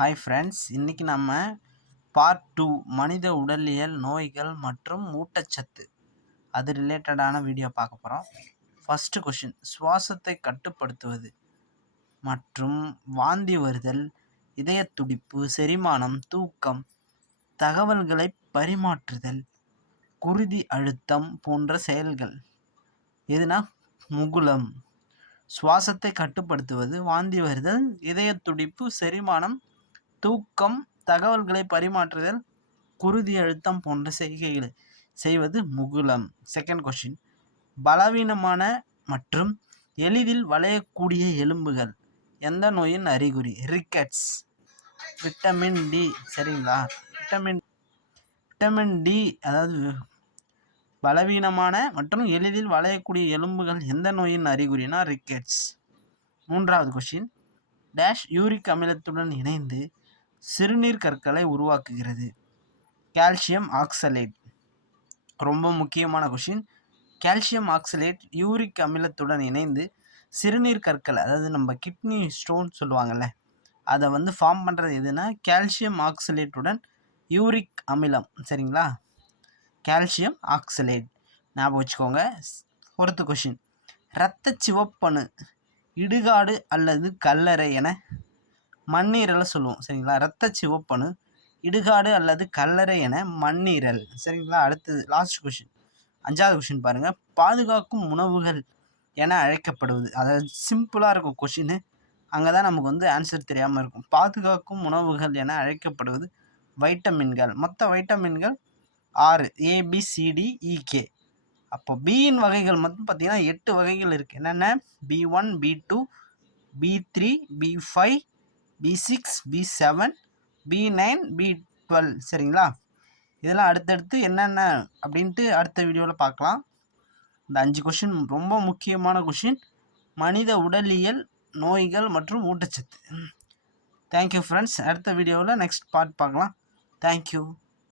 Hi friends இன்றைக்கி நம்ம part two மனித உடலியல் நோய்கள் மற்றும் ஊட்டச்சத்து. அது ரிலேட்டடான வீடியோ பார்க்க போகிறோம் ஃபஸ்ட்டு கொஷின் சுவாசத்தை கட்டுப்படுத்துவது மற்றும் வாந்தி வருதல் இதய துடிப்பு செரிமானம் தூக்கம் தகவல்களை பரிமாற்றுதல் குருதி அழுத்தம் போன்ற செயல்கள். எதுனா? முகுலம். சுவாசத்தை கட்டுப்படுத்துவது வாந்தி வருதல் இதய துடிப்பு செரிமானம் தூக்கம் தகவல்களை பரிமாற்றுதல் குருதி அழுத்தம் போன்ற செய்கைகளை செய்வது முகுலம். செகண்ட் கொஷின் பலவீனமான மற்றும் எளிதில் வளையக்கூடிய எலும்புகள். எந்த நோயின் அறிகுறி? ரிக்கெட்ஸ் விட்டமின் டி சரிங்களா? விட்டமின் விட்டமின் டி அதாவது பலவீனமான மற்றும் எளிதில் வளையக்கூடிய எலும்புகள் எந்த நோயின் அறிகுறினா ரிக்கெட்ஸ் மூன்றாவது கொஷின் டேஷ் யூரிக் அமிலத்துடன் இணைந்து சிறுநீர் கற்களை உருவாக்குகிறது. Calcium oxalate. ரொம்ப முக்கியமான கொஷின் கால்சியம் ஆக்சலேட் யூரிக் அமிலத்துடன் இணைந்து சிறுநீர் கற்கள் அதாவது நம்ம கிட்னி ஸ்டோன் சொல்லுவாங்கள்ல அதை வந்து ஃபார்ம் பண்ணுறது எதுனா கால்சியம் ஆக்சலேட்டுடன் யூரிக் அமிலம் சரிங்களா? Calcium oxalate. ஞாபகம் வச்சுக்கோங்க. ஃபோர்த்து கொஷின் இரத்த சிவப்பணு இடுகாடு அல்லது கல்லறை என மண்ணீரலை சொல்லுவோம். சரிங்களா? இரத்த சிவப்பணு இடுகாடு அல்லது கல்லறை என மண்ணீரல். சரிங்களா? அடுத்தது லாஸ்ட் கொஷின் அஞ்சாவது கொஷின் பாருங்கள் பாதுகாக்கும் உணவுகள் என அழைக்கப்படுவது. அதாவது சிம்பிளாக இருக்கும் கொஷின்னு அங்கே தான் நமக்கு வந்து ஆன்சர் தெரியாமல் இருக்கும். பாதுகாக்கும் உணவுகள் என அழைக்கப்படுவது வைட்டமின்கள் மொத்த வைட்டமின்கள் ஆறு. ஏபிசிடிஇகே e, அப்போ பியின் வகைகள் மட்டும் பார்த்திங்கன்னா எட்டு வகைகள் இருக்குது என்னென்ன? B one B two B three B five B six B seven B nine B twelve சரிங்களா? இதெல்லாம் அடுத்தடுத்து என்னென்ன அப்படின்ட்டு அடுத்த வீடியோவில் பார்க்கலாம். இந்த அஞ்சு கொஷின் ரொம்ப முக்கியமான கொஷின் மனித உடலியல் நோய்கள் மற்றும் ஊட்டச்சத்து. தேங்க்யூ ஃப்ரெண்ட்ஸ் அடுத்த வீடியோவில் நெக்ஸ்ட் பார்ட் பார்க்கலாம். தேங்க்யூ